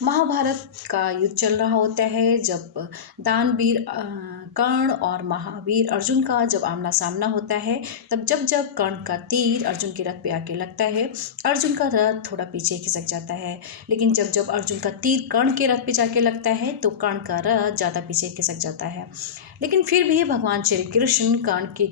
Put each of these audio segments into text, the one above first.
महाभारत का युद्ध चल रहा होता है जब दानवीर कर्ण और महावीर अर्जुन का जब आमना सामना होता है। तब जब जब कर्ण का तीर अर्जुन के रथ पे आके लगता है, अर्जुन का रथ थोड़ा पीछे खिसक जाता है। लेकिन जब जब अर्जुन का तीर कर्ण के रथ पे जाके लगता है तो कर्ण का रथ ज़्यादा पीछे खिसक जाता है। लेकिन फिर भी भगवान श्री कृष्ण कर्ण की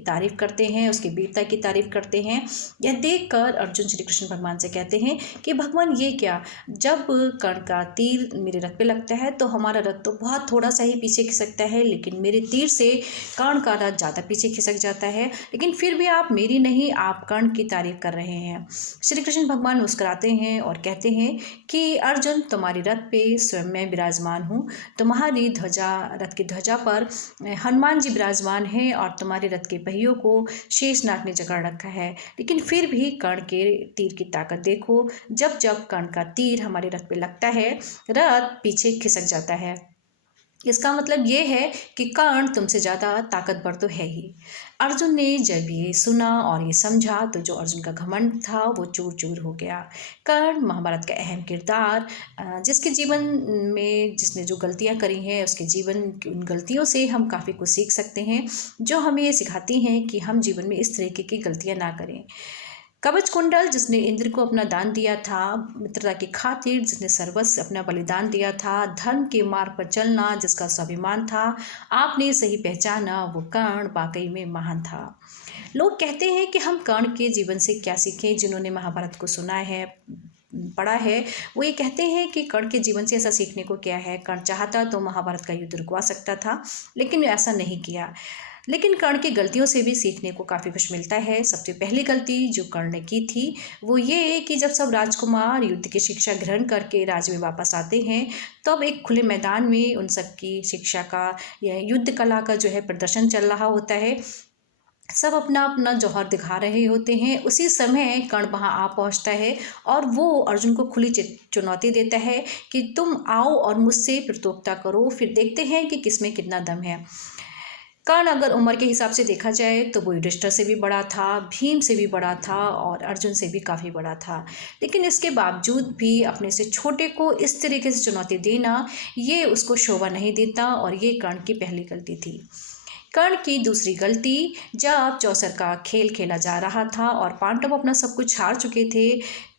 तारीफ करते हैं, उसकी वीरता की तारीफ करते हैं। यह देखकर अर्जुन श्री कृष्ण भगवान से कहते हैं कि भगवान ये क्या, जब कर्ण का तीर मेरे रथ पे लगता है तो हमारा रथ तो बहुत थोड़ा सा ही पीछे खिसकता है, लेकिन मेरे तीर से कर्ण का रथ ज़्यादा पीछे खिसक जाता है। लेकिन फिर भी आप मेरी नहीं, आप कर्ण की तारीफ कर रहे हैं। श्री कृष्ण भगवान मुस्कुराते हैं और कहते हैं कि अर्जुन, तुम्हारी रथ पे स्वयं मैं विराजमान हूँ। तुम्हारी ध्वजा, रथ की ध्वजा पर हनुमान जी विराजमान हैं और तुम्हारे रथ के पहियों को शेषनाग ने जकड़ रखा है। लेकिन फिर भी कर्ण के तीर की ताकत देखो, जब जब कर्ण का तीर हमारे रथ पे लगता है, रथ पीछे खिसक जाता है। इसका मतलब ये है कि कर्ण तुमसे ज़्यादा ताकतवर तो है ही। अर्जुन ने जब ये सुना और ये समझा तो जो अर्जुन का घमंड था वो चूर चूर हो गया। कर्ण महाभारत का अहम किरदार, जिसके जीवन में जिसने जो गलतियां करी हैं, उसके जीवन की उन गलतियों से हम काफ़ी कुछ सीख सकते हैं, जो हमें ये सिखाती हैं कि हम जीवन में इस तरीके की गलतियां ना करें। कवच कुंडल, जिसने इंद्र को अपना दान दिया था, मित्रता की खातिर जिसने सर्वस्व अपना बलिदान दिया था, धर्म के मार्ग पर चलना जिसका स्वाभिमान था, आपने सही पहचाना, वो कर्ण वाकई में महान था। लोग कहते हैं कि हम कर्ण के जीवन से क्या सीखें। जिन्होंने महाभारत को सुना है, पढ़ा है, वो ये कहते हैं कि कर्ण के जीवन से ऐसा सीखने को क्या है। कर्ण चाहता तो महाभारत का युद्ध रुकवा सकता था, लेकिन ऐसा नहीं किया। लेकिन कर्ण की गलतियों से भी सीखने को काफ़ी कुछ मिलता है। सबसे पहली गलती जो कर्ण ने की थी वो ये कि जब सब राजकुमार युद्ध की शिक्षा ग्रहण करके राज्य में वापस आते हैं, तब एक खुले मैदान में उन सब की शिक्षा का या युद्ध कला का जो है प्रदर्शन चल रहा होता है। सब अपना अपना जौहर दिखा रहे होते हैं। उसी समय कर्ण वहाँ आ पहुँचता है और वो अर्जुन को खुली चुनौती देता है कि तुम आओ और मुझसे प्रतियोगिता करो, फिर देखते हैं कि किसमें कितना दम है। कर्ण अगर उम्र के हिसाब से देखा जाए तो वो युधिष्ठिर से भी बड़ा था, भीम से भी बड़ा था और अर्जुन से भी काफ़ी बड़ा था। लेकिन इसके बावजूद भी अपने से छोटे को इस तरीके से चुनौती देना, ये उसको शोभा नहीं देता और ये कर्ण की पहली गलती थी। कर्ण की दूसरी गलती, जब चौसर का खेल खेला जा रहा था और पांडव अपना सब कुछ हार चुके थे,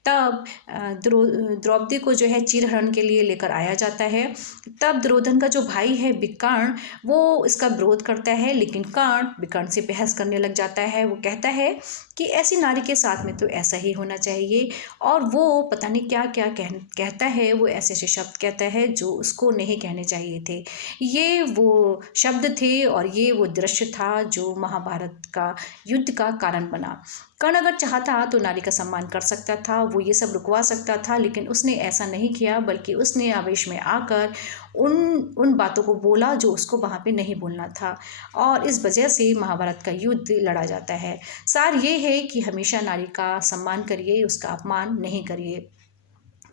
तब द्रौपदी को जो है चीरहरण के लिए लेकर आया जाता है। तब दुर्योधन का जो भाई है विकर्ण, वो इसका विरोध करता है, लेकिन कर्ण विकर्ण से बहस करने लग जाता है। वो कहता है कि ऐसी नारी के साथ में तो ऐसा ही होना चाहिए, और वो पता नहीं क्या क्या कहता है। वो ऐसे ऐसे शब्द कहता है जो उसको नहीं कहने चाहिए थे। ये वो शब्द थे और ये वो दृश्य था जो महाभारत का युद्ध का कारण बना। कर्ण अगर चाहता तो नारी का सम्मान कर सकता था, वो ये सब रुकवा सकता था, लेकिन उसने ऐसा नहीं किया, बल्कि उसने आवेश में आकर उन उन बातों को बोला जो उसको वहाँ पे नहीं बोलना था, और इस वजह से महाभारत का युद्ध लड़ा जाता है। सार ये है कि हमेशा नारी का सम्मान करिए, उसका अपमान नहीं करिए।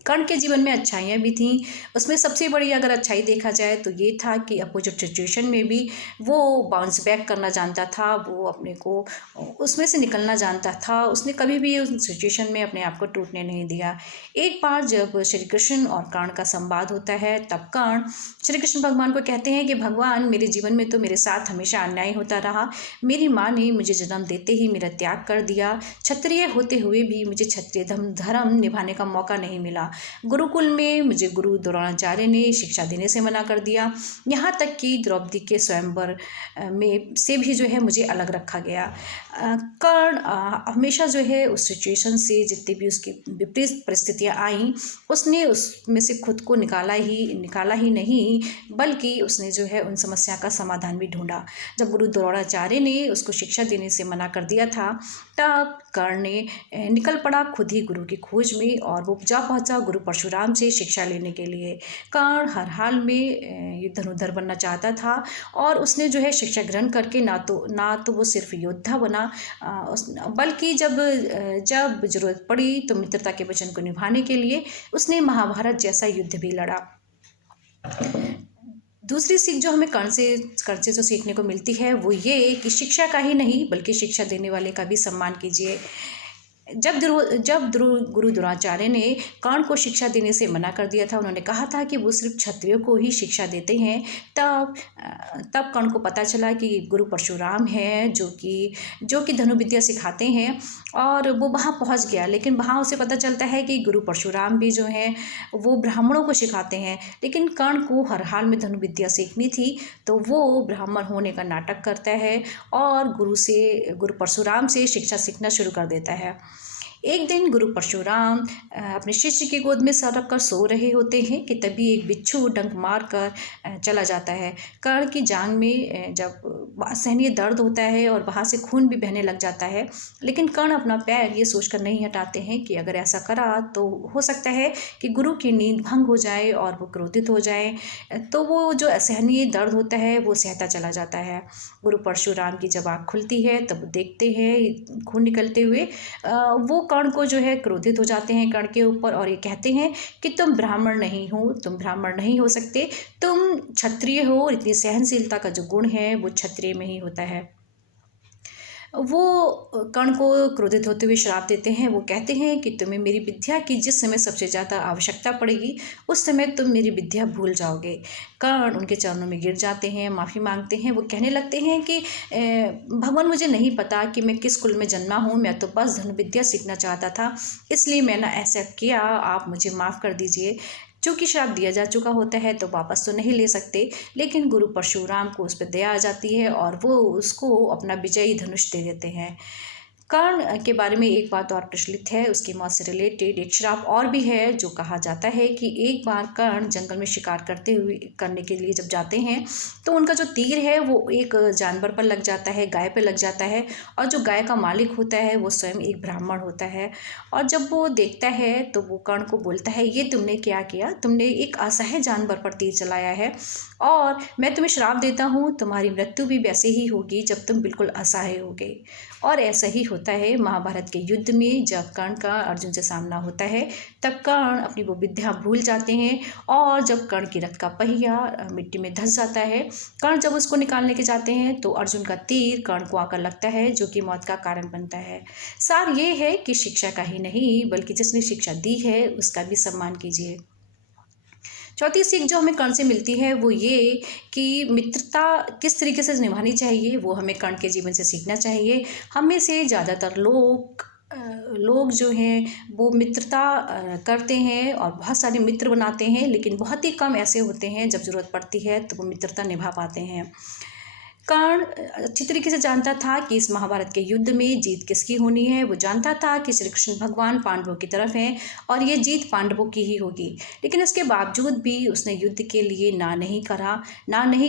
कर्ण के जीवन में अच्छाइयाँ भी थीं। उसमें सबसे बड़ी अगर अच्छाई देखा जाए तो ये था कि अपोजिट सिचुएशन में भी वो बाउंस बैक करना जानता था, वो अपने को उसमें से निकलना जानता था। उसने कभी भी उस सिचुएशन में अपने आप को टूटने नहीं दिया। एक बार जब श्री कृष्ण और कर्ण का संवाद होता है, तब कर्ण श्री कृष्ण भगवान को कहते हैं कि भगवान, मेरे जीवन में तो मेरे साथ हमेशा अन्याय होता रहा। मेरी माँ ने मुझे जन्म देते ही मेरा त्याग कर दिया। क्षत्रिय होते हुए भी मुझे क्षत्रिय धर्म निभाने का मौका नहीं मिला। गुरुकुल में मुझे गुरु द्रोणाचार्य ने शिक्षा देने से मना कर दिया। यहाँ तक कि द्रौपदी के स्वयंवर में से भी जो है मुझे अलग रखा गया। कर्ण हमेशा जो है उस सिचुएशन से, जितनी भी उसकी विपरीत परिस्थितियाँ आईं, उसने उसमें से खुद को निकाला ही नहीं, बल्कि उसने जो है उन समस्या का समाधान भी ढूंढा। जब गुरु द्रोणाचार्य ने उसको शिक्षा देने से मना कर दिया था, तब कर्ण ने निकल पड़ा खुद ही गुरु की खोज में, और वो जा पहुंचा गुरु परशुराम से शिक्षा लेने के लिए। कर्ण हर हाल में धनुर्धर बनना चाहता था, और उसने जो है शिक्षा ग्रहण करके ना तो वो सिर्फ योद्धा बना, बल्कि जब जरूरत पड़ी तो मित्रता के वचन को निभाने के लिए उसने महाभारत जैसा युद्ध भी लड़ा। दूसरी सीख जो हमें कर्ण से जो सीखने को मिलती है वो ये कि शिक्षा का ही नहीं, बल्कि शिक्षा देने वाले का भी सम्मान कीजिए। गुरु द्रोणाचार्य ने कर्ण को शिक्षा देने से मना कर दिया था, उन्होंने कहा था कि वो सिर्फ क्षत्रियों को ही शिक्षा देते हैं, तब कर्ण को पता चला कि गुरु परशुराम हैं जो कि धनुर्विद्या सिखाते हैं, और वो वहाँ पहुँच गया। लेकिन वहाँ उसे पता चलता है कि गुरु परशुराम भी जो हैं वो ब्राह्मणों को सिखाते हैं, लेकिन कर्ण को हर हाल में धनुर्विद्या सीखनी थी, तो वो ब्राह्मण होने का नाटक करता है और गुरु परशुराम से शिक्षा सीखना शुरू कर देता है। एक दिन गुरु परशुराम अपने शिष्य की गोद में सर रखकर सो रहे होते हैं कि तभी एक बिच्छू डंक मार कर चला जाता है। कर्ण की जांघ में जब असहनीय दर्द होता है और वहाँ से खून भी बहने लग जाता है, लेकिन कर्ण अपना पैर ये सोचकर नहीं हटाते हैं कि अगर ऐसा करा तो हो सकता है कि गुरु की नींद भंग हो जाए और वो क्रोधित हो जाए, तो वो जो असहनीय दर्द होता है वो सहता चला जाता है। गुरु परशुराम की जब आँख खुलती है तब देखते हैं खून निकलते हुए, वो कर्ण को जो है क्रोधित हो जाते हैं कर्ण के ऊपर, और ये कहते हैं कि तुम ब्राह्मण नहीं हो सकते, तुम क्षत्रिय हो। इतनी सहनशीलता का जो गुण है वो क्षत्रिय में ही होता है। वो कर्ण को क्रोधित होते हुए श्राप देते हैं। वो कहते हैं कि तुम्हें मेरी विद्या की जिस समय सबसे ज़्यादा आवश्यकता पड़ेगी उस समय तुम मेरी विद्या भूल जाओगे। कर्ण उनके चरणों में गिर जाते हैं, माफ़ी मांगते हैं। वो कहने लगते हैं कि भगवान, मुझे नहीं पता कि मैं किस कुल में जन्मा हूँ, मैं तो बस धनुर्विद्या सीखना चाहता था, इसलिए मैंने ऐसा किया, आप मुझे माफ़ कर दीजिए। चूँकि श्राप दिया जा चुका होता है तो वापस तो नहीं ले सकते, लेकिन गुरु परशुराम को उस पर दया आ जाती है और वो उसको अपना विजयी धनुष दे देते हैं। कर्ण के बारे में एक बात और प्रचलित है, उसकी मौत से रिलेटेड एक श्राप और भी है, जो कहा जाता है कि एक बार कर्ण जंगल में शिकार करने के लिए जब जाते हैं तो उनका जो तीर है वो एक जानवर पर लग जाता है, गाय पर लग जाता है, और जो गाय का मालिक होता है वो स्वयं एक ब्राह्मण होता है। और जब वो देखता है तो वो कर्ण को बोलता है, ये तुमने क्या किया, तुमने एक असहाय जानवर पर तीर चलाया है, और मैं तुम्हें श्राप देता हूँ तुम्हारी मृत्यु भी वैसे ही होगी जब तुम बिल्कुल असहाय होगे। और ऐसा ही होता है महाभारत के युद्ध में, जब कर्ण का अर्जुन से सामना होता है तब कर्ण अपनी वो विद्या भूल जाते हैं, और जब कर्ण की रथ का पहिया मिट्टी में धंस जाता है, कर्ण जब उसको निकालने के जाते हैं तो अर्जुन का तीर कर्ण को आकर लगता है, जो कि मौत का कारण बनता है। सार ये है कि शिक्षा का ही नहीं बल्कि जिसने शिक्षा दी है उसका भी सम्मान कीजिए। चौथी सीख जो हमें कर्ण से मिलती है वो ये कि मित्रता किस तरीके से निभानी चाहिए, वो हमें कर्ण के जीवन से सीखना चाहिए। हम में से ज़्यादातर लोग जो हैं वो मित्रता करते हैं और बहुत सारे मित्र बनाते हैं, लेकिन बहुत ही कम ऐसे होते हैं जब ज़रूरत पड़ती है तो वो मित्रता निभा पाते हैं। कर्ण अच्छी तरीके से जानता था कि इस महाभारत के युद्ध में जीत किसकी होनी है। वो जानता था कि श्री कृष्ण भगवान पांडवों की तरफ हैं और ये जीत पांडवों की ही होगी, लेकिन इसके बावजूद भी उसने युद्ध के लिए ना नहीं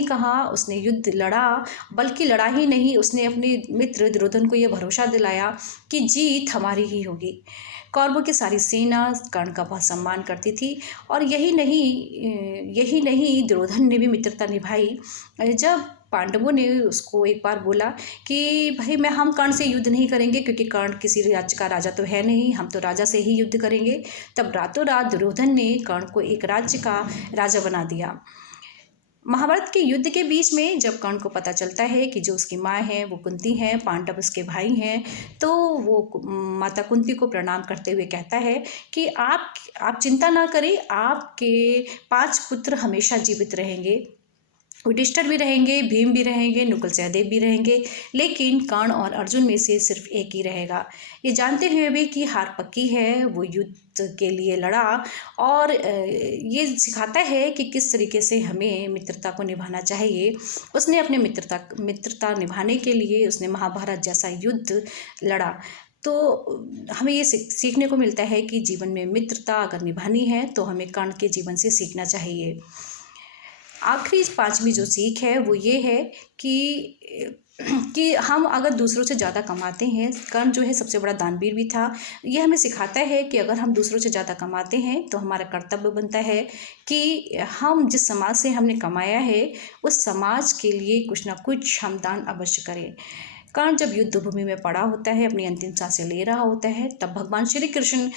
कहा। उसने युद्ध लड़ा, बल्कि लड़ा ही नहीं, उसने अपने मित्र दुर्योधन को यह भरोसा दिलाया कि जीत हमारी ही होगी। कौरवों की सारी सेना कर्ण का बहुत सम्मान करती थी, और यही नहीं दुर्योधन ने भी मित्रता निभाई। जब पांडवों ने उसको एक बार बोला कि भाई हम कर्ण से युद्ध नहीं करेंगे, क्योंकि कर्ण किसी राज्य का राजा तो है नहीं, हम तो राजा से ही युद्ध करेंगे, तब रातों रात दुर्योधन ने कर्ण को एक राज्य का राजा बना दिया। महाभारत के युद्ध के बीच में जब कर्ण को पता चलता है कि जो उसकी माँ है वो कुंती हैं, पांडव उसके भाई हैं, तो वो माता कुंती को प्रणाम करते हुए कहता है कि आप चिंता ना करें, आपके 5 पुत्र हमेशा जीवित रहेंगे, युधिष्ठिर भी रहेंगे, भीम भी रहेंगे, नकुल सहदेव भी रहेंगे, लेकिन कर्ण और अर्जुन में से सिर्फ एक ही रहेगा। ये जानते हुए भी कि हार पक्की है, वो युद्ध के लिए लड़ा, और ये सिखाता है कि किस तरीके से हमें मित्रता को निभाना चाहिए। उसने अपने मित्रता निभाने के लिए उसने महाभारत जैसा युद्ध लड़ा। तो हमें ये सीखने को मिलता है कि जीवन में मित्रता अगर निभानी है तो हमें कर्ण के जीवन से सीखना चाहिए। आखिरी 5वीं जो सीख है वो ये है कि हम अगर दूसरों से ज़्यादा कमाते हैं, कर्ण जो है सबसे बड़ा दानवीर भी था, ये हमें सिखाता है कि अगर हम दूसरों से ज़्यादा कमाते हैं तो हमारा कर्तव्य बनता है कि हम जिस समाज से हमने कमाया है उस समाज के लिए कुछ ना कुछ हम दान अवश्य करें। कर्ण जब युद्ध भूमि में पड़ा होता है, अपनी अंतिम सांसें ले रहा होता है, तब भगवान श्री कृष्ण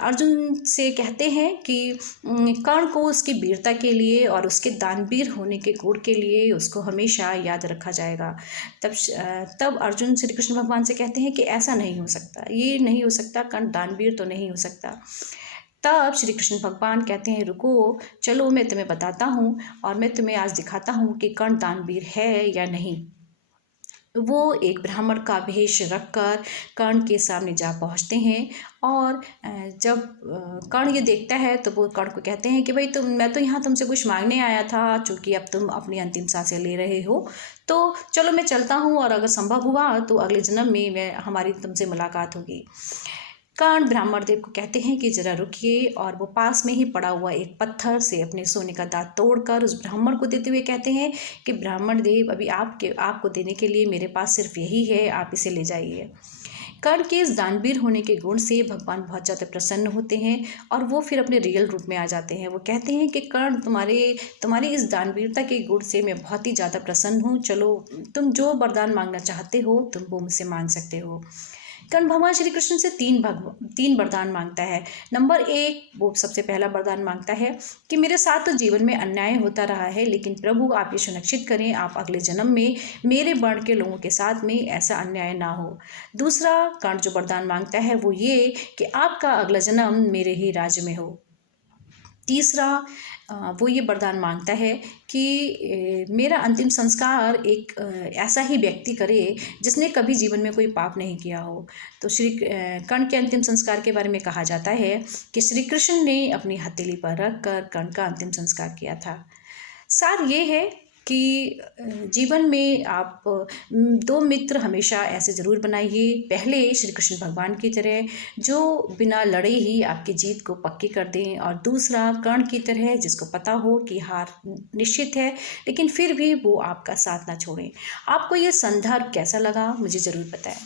अर्जुन से कहते हैं कि कर्ण को उसकी वीरता के लिए और उसके दानवीर होने के गुण के लिए उसको हमेशा याद रखा जाएगा। तब अर्जुन श्री कृष्ण भगवान से कहते हैं कि ऐसा नहीं हो सकता, ये नहीं हो सकता, कर्ण दानवीर तो नहीं हो सकता। तब श्री कृष्ण भगवान कहते हैं, रुको, चलो मैं तुम्हें बताता हूँ और मैं तुम्हें आज दिखाता हूँ कि कर्ण दानवीर है या नहीं। वो एक ब्राह्मण का वेश रखकर कर्ण के सामने जा पहुंचते हैं और जब कर्ण ये देखता है तो वो कर्ण को कहते हैं कि भाई मैं तो यहाँ तुमसे कुछ मांगने आया था, चूँकि अब तुम अपनी अंतिम सांसें ले रहे हो, तो चलो मैं चलता हूँ और अगर संभव हुआ तो अगले जन्म में हमारी तुमसे मुलाकात होगी। कर्ण ब्राह्मण देव को कहते हैं कि जरा रुकिए, और वो पास में ही पड़ा हुआ एक पत्थर से अपने सोने का दांत तोड़कर उस ब्राह्मण को देते हुए कहते हैं कि ब्राह्मण देव, अभी आपको देने के लिए मेरे पास सिर्फ यही है, आप इसे ले जाइए। कर्ण के इस दानवीर होने के गुण से भगवान बहुत ज़्यादा प्रसन्न होते हैं और वो फिर अपने रियल रूप में आ जाते हैं। वो कहते हैं कि कर्ण, तुम्हारी इस दानवीरता के गुण से मैं बहुत ही ज़्यादा प्रसन्न हूँ, चलो तुम जो वरदान मांगना चाहते हो तुम वो मुझसे मांग सकते हो। कर्ण भगवान श्री कृष्ण से तीन वरदान मांगता है। नंबर 1, वो सबसे पहला वरदान मांगता है कि मेरे साथ तो जीवन में अन्याय होता रहा है, लेकिन प्रभु आप ये सुनिश्चित करें आप अगले जन्म में मेरे वर्ण के लोगों के साथ में ऐसा अन्याय ना हो। दूसरा कर्ण जो वरदान मांगता है वो ये कि आपका अगला जन्म मेरे ही राज्य में हो। तीसरा वो ये वरदान मांगता है कि मेरा अंतिम संस्कार एक ऐसा ही व्यक्ति करे जिसने कभी जीवन में कोई पाप नहीं किया हो। तो कर्ण के अंतिम संस्कार के बारे में कहा जाता है कि श्री कृष्ण ने अपनी हथेली पर रख कर कर्ण का अंतिम संस्कार किया था। सार ये है कि जीवन में आप 2 मित्र हमेशा ऐसे ज़रूर बनाइए। पहले श्री कृष्ण भगवान की तरह जो बिना लड़े ही आपकी जीत को पक्की कर दें, और दूसरा कर्ण की तरह जिसको पता हो कि हार निश्चित है लेकिन फिर भी वो आपका साथ ना छोड़ें। आपको ये संदर्भ कैसा लगा मुझे ज़रूर बताएं।